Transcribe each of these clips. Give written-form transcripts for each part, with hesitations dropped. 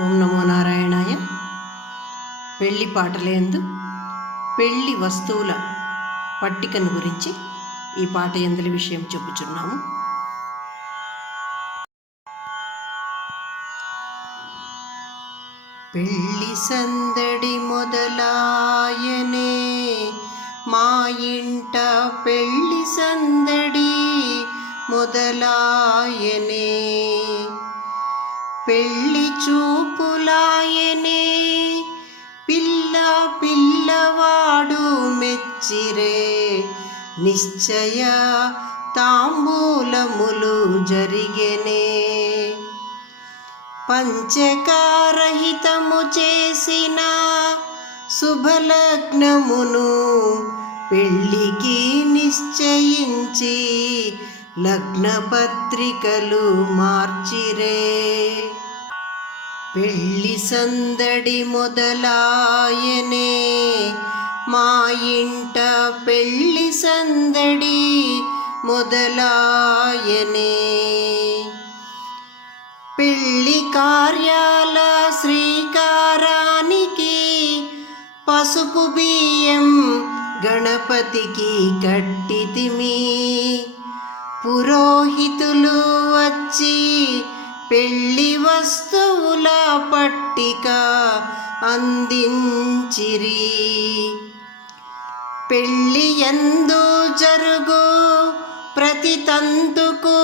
ఓం నమో నారాయణాయ. పెళ్లి పాటలందు పెళ్లి వస్తువుల పట్టికను గురించి ఈ పాట ఎందుల విషయం చెప్పుచున్నాము. పెళ్లి సందడి మొదలాయనే మా ఇంట, పెళ్లి సందడి మొదలాయనే, పెళ్లి చూపులాయనే, పిల్ల పిల్లవాడు మెచ్చిరే, నిశ్చయ తాంబూలములు జరిగెనే. పంచకారహితము చేసిన శుభలగ్నమును పెళ్లికి నిశ్చయించి లగ్నపత్రికలు మార్చిరే. పెళ్లి సందడి మొదలాయనే మా ఇంట, పెళ్లి సందడి మొదలాయనే. పెళ్లి కార్యాల శ్రీకారానికి పసుపు బియ్యం గణపతికి కట్టితిమి. పురోహితులు వచ్చి పెళ్లి వస్తువుల పట్టిక అందించిరి. పెళ్లి యందు జరుగు ప్రతి తంతుకు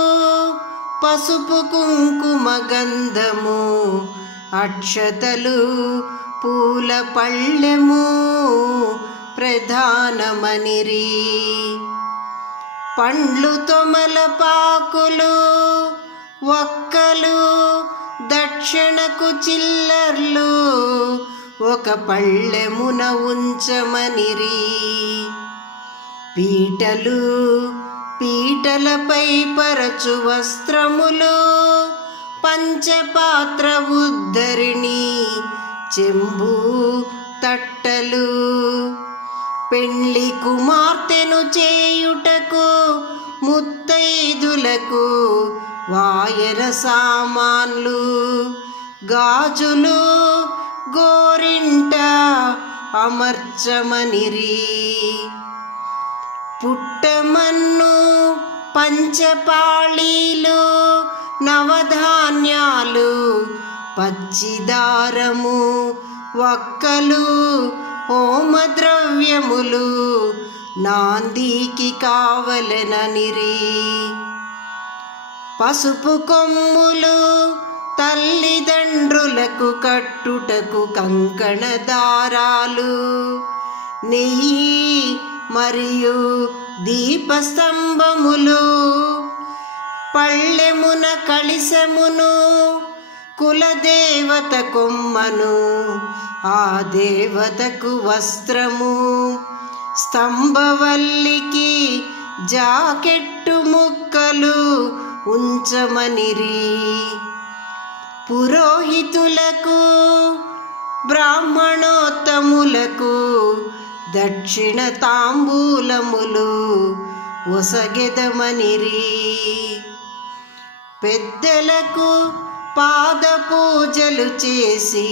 పసుపు కుంకుమ గంధము, అక్షతలు పూల పళ్ళెము ప్రధానమనిరి. పండ్లు తొమలపాకులు ఒక్కలు దక్షిణకు చిల్లర్లు ఒక పళ్ళెమున ఉంచమనిరి. పీటలు పీటలపై పరచు వస్త్రములు, పంచపాత్ర ఉద్ధరిణి, చెంబు తట్టలు, పెండ్లి కుమార్తెను చేయుటకు ముత్తైదులకు వాయన సామాన్లు, గాజులు గోరింట అమర్చమనిరి. పుట్టమన్ను పంచపాళీలు నవధాన్యాలు, పచ్చిదారము వక్కలు హోమద్రవ్యములు నాందికి కావలెననిరి. పసుపు కొమ్ములు తల్లిదండ్రులకు కట్టుటకు కంకణ దారాలు, నెయ్యి మరియు దీపస్తంభములు, పళ్ళెమున కళిసమును, కులదేవత కొమ్మను, ఆ దేవతకు వస్త్రము, స్తంభవల్లికి జాకెట్టు ముక్కలు ఉంచమనిరి. పురోహితులకు బ్రాహ్మణోత్తములకు దక్షిణ తాంబూలములు ఒసగెదమనిరి. పెద్దలకు పాద పూజలు చేసి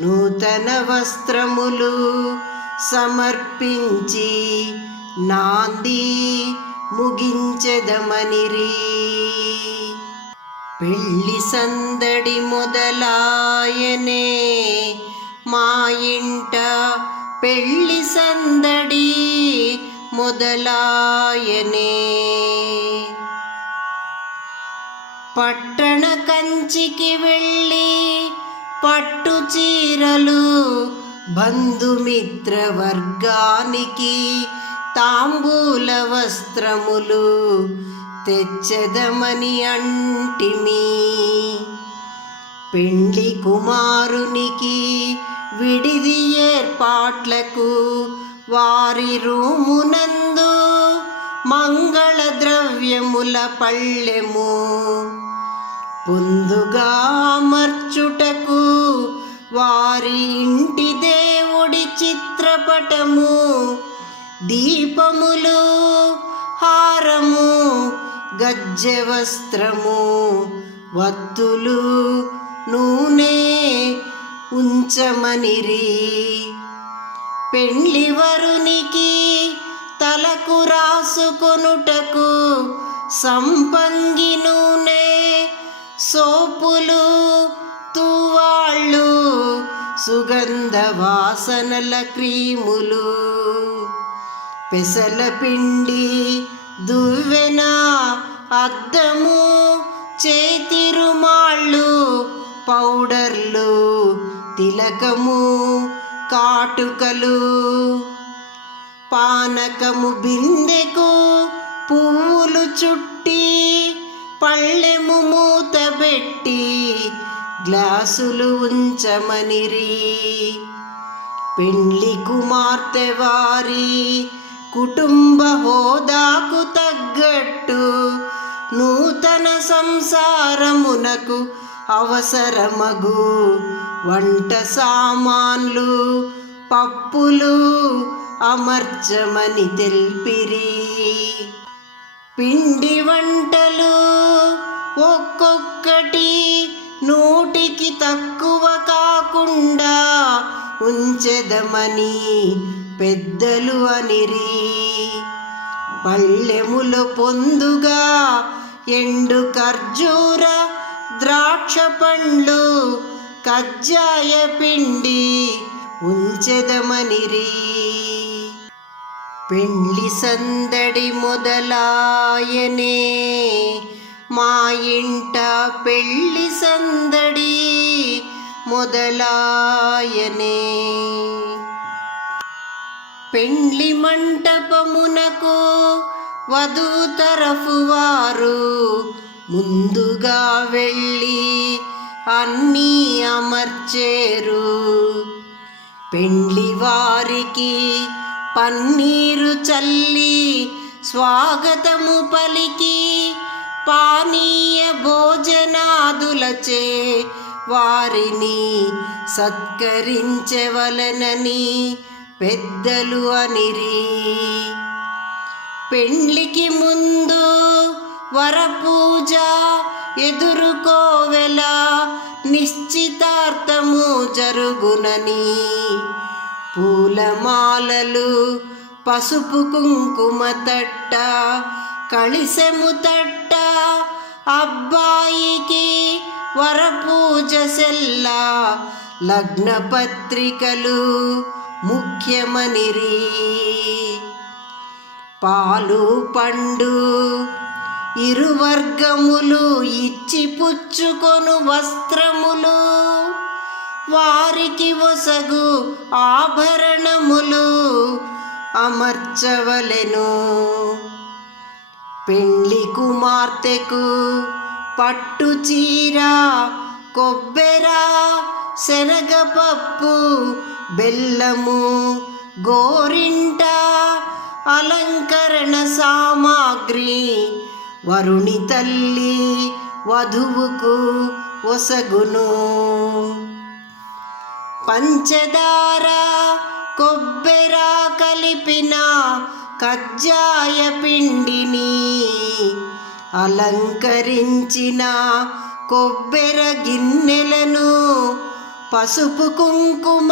నూతన వస్త్రములు సమర్పించి నాంది ముగించెదమనిరి. పెళ్లి సందడి మొదలాయనే మా ఇంట, పెళ్లి సందడి మొదలాయనే. పట్టణ కంచికి వెళ్ళి పట్టు చీరలు బంధుమిత్ర వర్గానికి తాంబూల వస్త్రములు తెచ్చెదమని అంటిమి. పెండ్లి కుమారునికి విడిది ఏర్పాట్లకు వారి రూమునందు మంగళ ద్రవ్యముల పళ్ళెము, పొందుగా మర్చుటకు వారి ఇంటి దేవుడి చిత్రపటము, దీపములు, హారము, గజ్జె వస్త్రము, వత్తులు, నూనె ఉంచమనిరి. పెండ్లి వరునికి తలకు రాసుకొనుటకు సంపంగి నూనె, సోపులు, తువాళ్ళు, సుగంధ వాసనల క్రీములు, పెసల పిండి, దువ్వెన, అద్దము, చేతి రుమాళ్ళు, పౌడర్లు, తిలకము, కాటుకలు, పానకము బిందెకు పువ్వులు చుట్టి, పళ్ళెము మూతబెట్టి గ్లాసులు ఉంచమనిరి. పెండ్లి కుమార్తె వారి కుటుంబ హోదాకు తగ్గట్టు నూతన సంసారమునకు అవసరమగు వంట సామాన్లు, పప్పులు అమర్చమని తెల్పిరి. పిండి వంటలు ఒక్కొక్కటి నూటికి తక్కువ కాకుండా ఉంచెదమని పెద్దలు అనిరి. పళ్ళెములో పొందుగా ఎండు ఖర్జూర, ద్రాక్ష పండ్లు, కజ్జాయ పిండి ఉంచెదమనిరి. పెండ్లి సందడి మొదలాయనే, మా ఇంట పెళ్ళి సందడి మొదలాయనే. పెండ్లి మంటపమునకు వధువు తరఫు వారు ముందుగా వెళ్ళి అన్నీ అమర్చేరు. పెండ్లి వారికి పన్నీరు చల్లి స్వాగతము పలికి పానీయ భోజనాదులచే వారిని సత్కరించవలెనని పెద్దలు అనిరి. పెండ్లికి ముందు వరపూజ ఎదుర్కోవెల నిశ్చితార్థము జరుగునని పూలమాలలు, పసుపు కుంకుమ తట్ట, కళిసెము తట్ట, అబ్బాయికి వరపూజ సెల్ల, లగ్న పత్రికలు ముఖ్యమనిరి. పాలు పండు ఇరువర్గములు ఇచ్చి పుచ్చుకొను వస్త్రములు, వారికి ఒసగు ఆభరణములు అమర్చవలెను. పెండ్లి కుమార్తెకు పట్టు చీర, కొబ్బెర, శనగపప్పు, బెల్లము, గోరింట, అలంకరణ సామాగ్రి వరుని తల్లి వధువుకు ఒసగును. పంచదార, కొబ్బెర కలిపిన కజ్జాయ పిండిని, అలంకరించిన కొబ్బెర గిన్నెలను, పసుపు కుంకుమ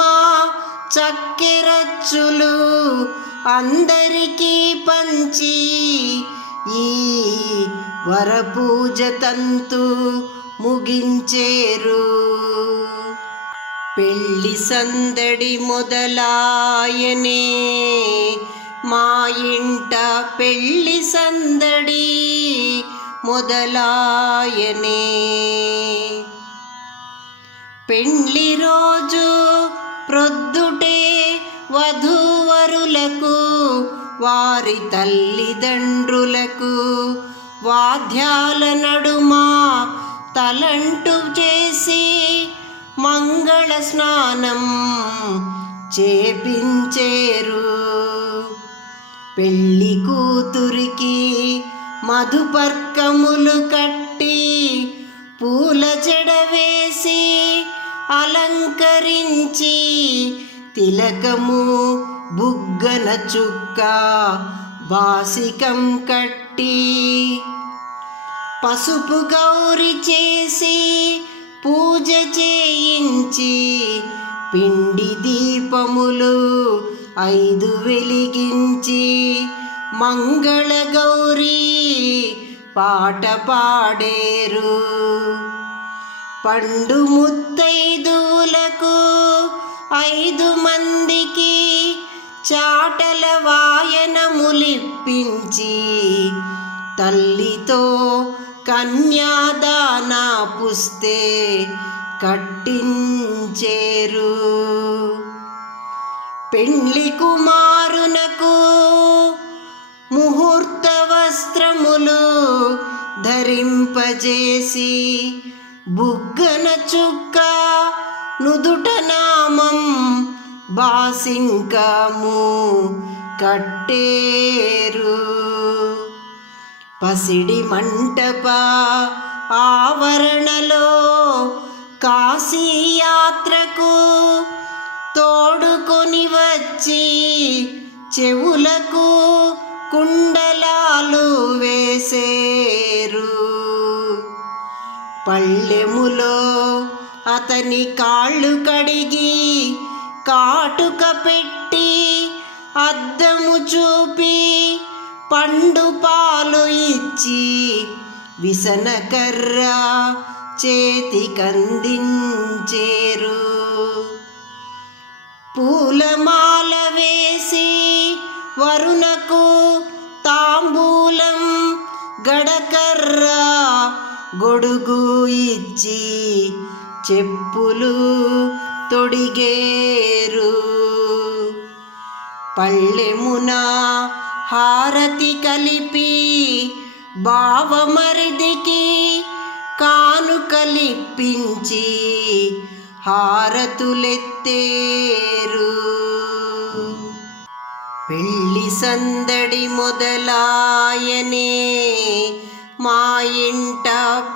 చక్కెరచ్చులు అందరికీ పంచి ఈ వరపూజ తంతు ముగించేరు. పెళ్ళి సందడి మొదలాయనే, మా ఇంట పెళ్ళి సందడి మొదలాయనే. పెండ్లి రోజు ప్రొద్దుటే వధూవరులకు వారి తల్లిదండ్రులకు వాద్యాల నడుమ తలంటు చేసి మంగళ స్నానం చేపించేరు. పెళ్ళి కూతురికి మధుపర్కములు కట్టి పూల జడ వేసి అలంకరించి తిలకము, బుగ్గన చుక్క, బాసికం కట్టి పసుపు గౌరి చేసి పూజ చేయించి పిండి దీపములు 5 వెలిగించి మంగళ గౌరీ పాట పాడేరు. పండు ముత్తైదువులకు 5 మందికి చాటల వాయనములిప్పించి తల్లితో కన్యాదాన పుస్తే కట్టించేరు. పెండ్లి కుమారునకు ముహూర్త వస్త్రములు ధరింపజేసి బుగ్గన చుక్క నుదుట నామం బాసింకము కట్టేరు. పసిడి మంటప ఆవరణలో కాశీయాత్రకు తోడుకొని వచ్చి చెవులకు కుండలాలు వేసేరు. పళ్ళెములో అతని కాళ్ళు కడిగి కాటుక పెట్టి అద్దము చూపి పండు పాలు ఇచ్చి విసనకర్ర చేతికందించేరు. పూలమాల వేసి వరునకు తాంబూలం గడకర్ర గొడుగు ఇచ్చి చెప్పులు తొడిగేరు. పళ్ళెమున హారతి కలిపి బావమరిదికి కానుకలిప్పించి హారతులెత్తేరు. పెళ్ళి సందడి మొదలాయనే మా ఇంట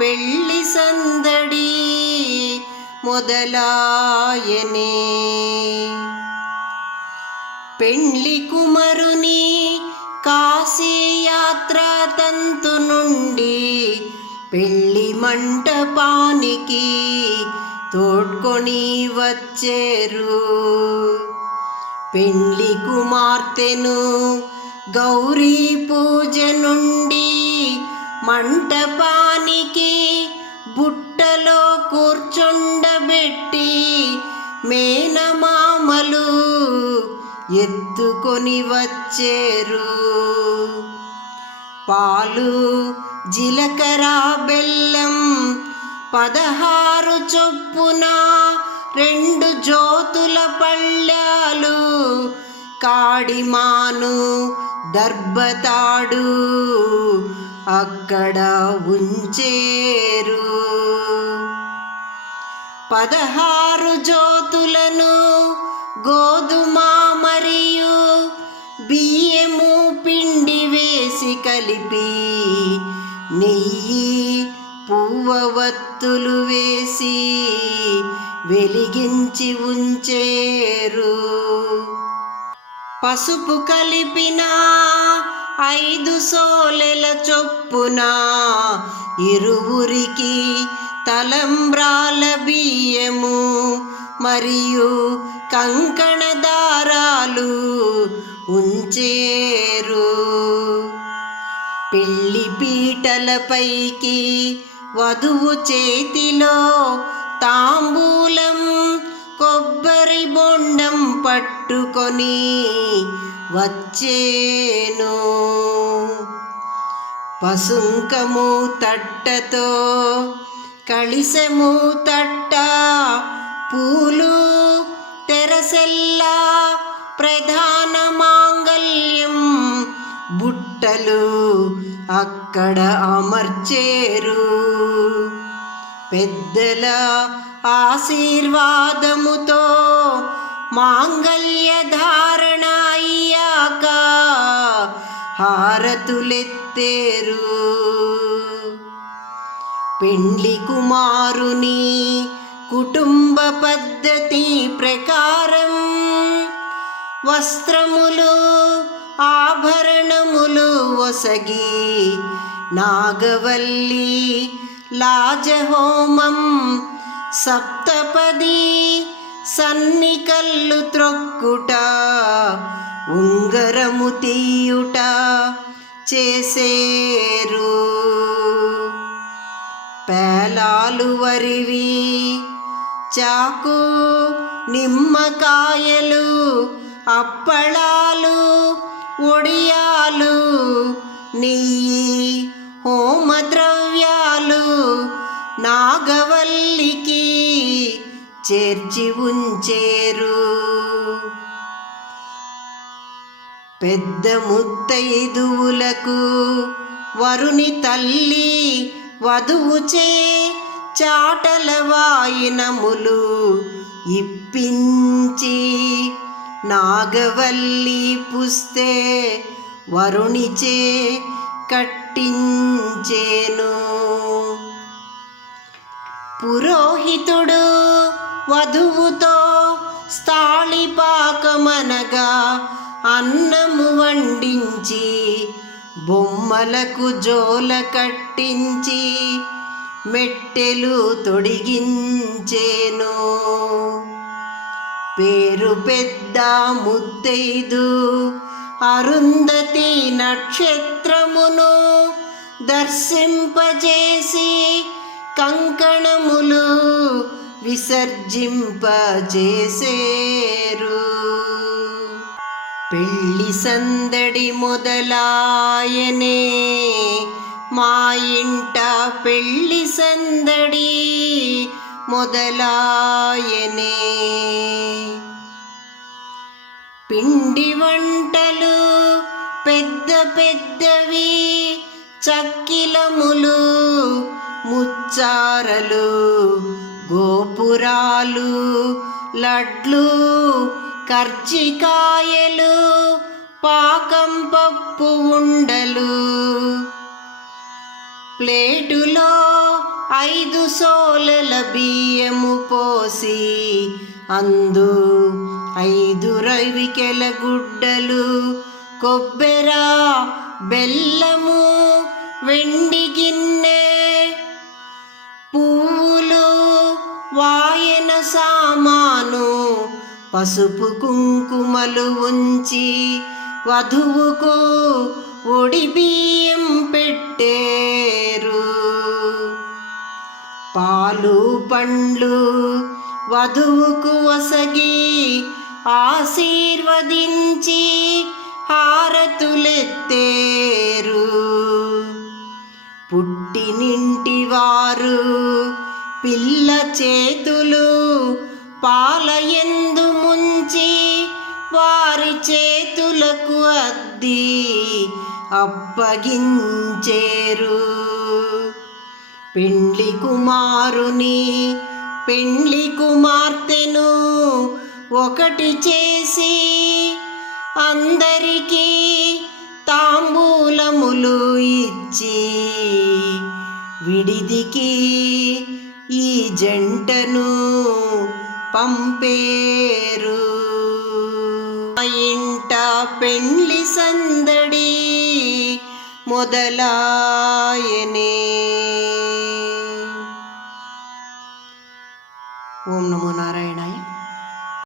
పెళ్ళి సందడి మొదలాయనే. పెండ్లి కుమరుని కాశీయాత్ర తంతు నుండి పెళ్ళి మంటపానికి తోడ్కొని వచ్చేరు. పెండ్లి కుమార్తెను గౌరీ పూజ నుండి మంటపానికి బుట్టలో కూర్చుండబెట్టి మేనమామలు ఎత్తుకొని వచ్చేరు. పాలు జీలకర్ర బెల్లం 16 చొప్పున 2 జ్యోతుల పళ్ళాలు కాడిమాను దర్భతాడు అక్కడ ఉంచేరు. 16 జ్యోతులను గోధుమ మరియు బియ్యము పిండి వేసి కలిపి నెయ్యి పువ్వవత్తులు వేసి వెలిగించి ఉంచేరు. పసుపు కలిపిన 5 సోలెల చొప్పున ఇరువురికి తలంబ్రాల బియ్యము మరియు కంకణ దారాలు ఉంచేరు. పెళ్లి పీటలపైకి వధువు చేతిలో తాంబూలం కొబ్బరి బొండం పట్టుకొని వచ్చేను. పసుంకము తట్టతో కళిసము తట్ట పూలు తెరసెల్లా ప్రధాన మాంగళ్యం బుట్టలు అక్కడ అమర్చేరు. పెద్దల ఆశీర్వాదముతో మాంగళ్య ధారణ అయ్యాక హారతులెత్తేరు. పెండ్లి కుమారుని కుటుంబ పద్ధతి ప్రకారం వస్త్రములు ఆభరణములు ఒసగి నాగవల్లి లాజహోమం సప్తపది సన్నికల్లు త్రొక్కుట ఉంగరము తీయుట చేసేరు. పేలాలు వరివి చాకు నిమ్మకాయలు అప్పళాలు ఒడియాలు నెయ్యి హోమద్రవ్యాలు నాగవల్లికి చేర్చి ఉంచేరు. పెద్ద ముత్తైదువులకు వరుని తల్లి వధువుచే చాటల వాయినములు ఇప్పించి నాగవల్లి పుస్తే వరునిచే కట్టించేను. పురోహితుడు వధువుతో స్థాళిపాకమనగా అన్నము వండించి బొమ్మలకు జోల కట్టించి మెట్టెలు తొడిగించేను. పేరు పెద్ద ముత్తైదు అరుంధతి నక్షత్రమును దర్శింపజేసి కంకణములు విసర్జింపజేసేరు. పెళ్లి సందడి మొదలాయనే మా ఇంట పెళ్లి సందడి మొదలాయనే. పిండి వంటలు పెద్ద పెద్దవి చక్కిలములు ముచ్చారలు గోపురాలు లడ్లు కర్జికాయలు పాకం పప్పు ఉండలు. ప్లేటులో 5 సోలల బియ్యము పోసి అందు 5 రవికెల గుడ్డలు కొబ్బెర బెల్లము వెండి గిన్నె పువ్వులు వాయన సామాను పసుపు కుంకుమలు ఉంచి వధువుకు ఒడి బియ్యం పెట్టేరు. పాలు పండ్లు వధువుకు వసగి ఆశీర్వదించి హారతులెత్తేరు. పుట్టినింటి వారు పిల్ల చేతులు పాలయందు ముంచి వారి చేతులకు అద్ది అప్పగించేరు. పెండ్లి కుమారుని పెండ్లి కుమార్తెను ఒకటి చేసి అందరికీ తాంబూలములు ఇచ్చి విడిదికి ఈ జంటను పంపేరు. మా ఇంట పెండ్లి సందడి మొదలాయనే. ఓం నమో నారాయణాయ.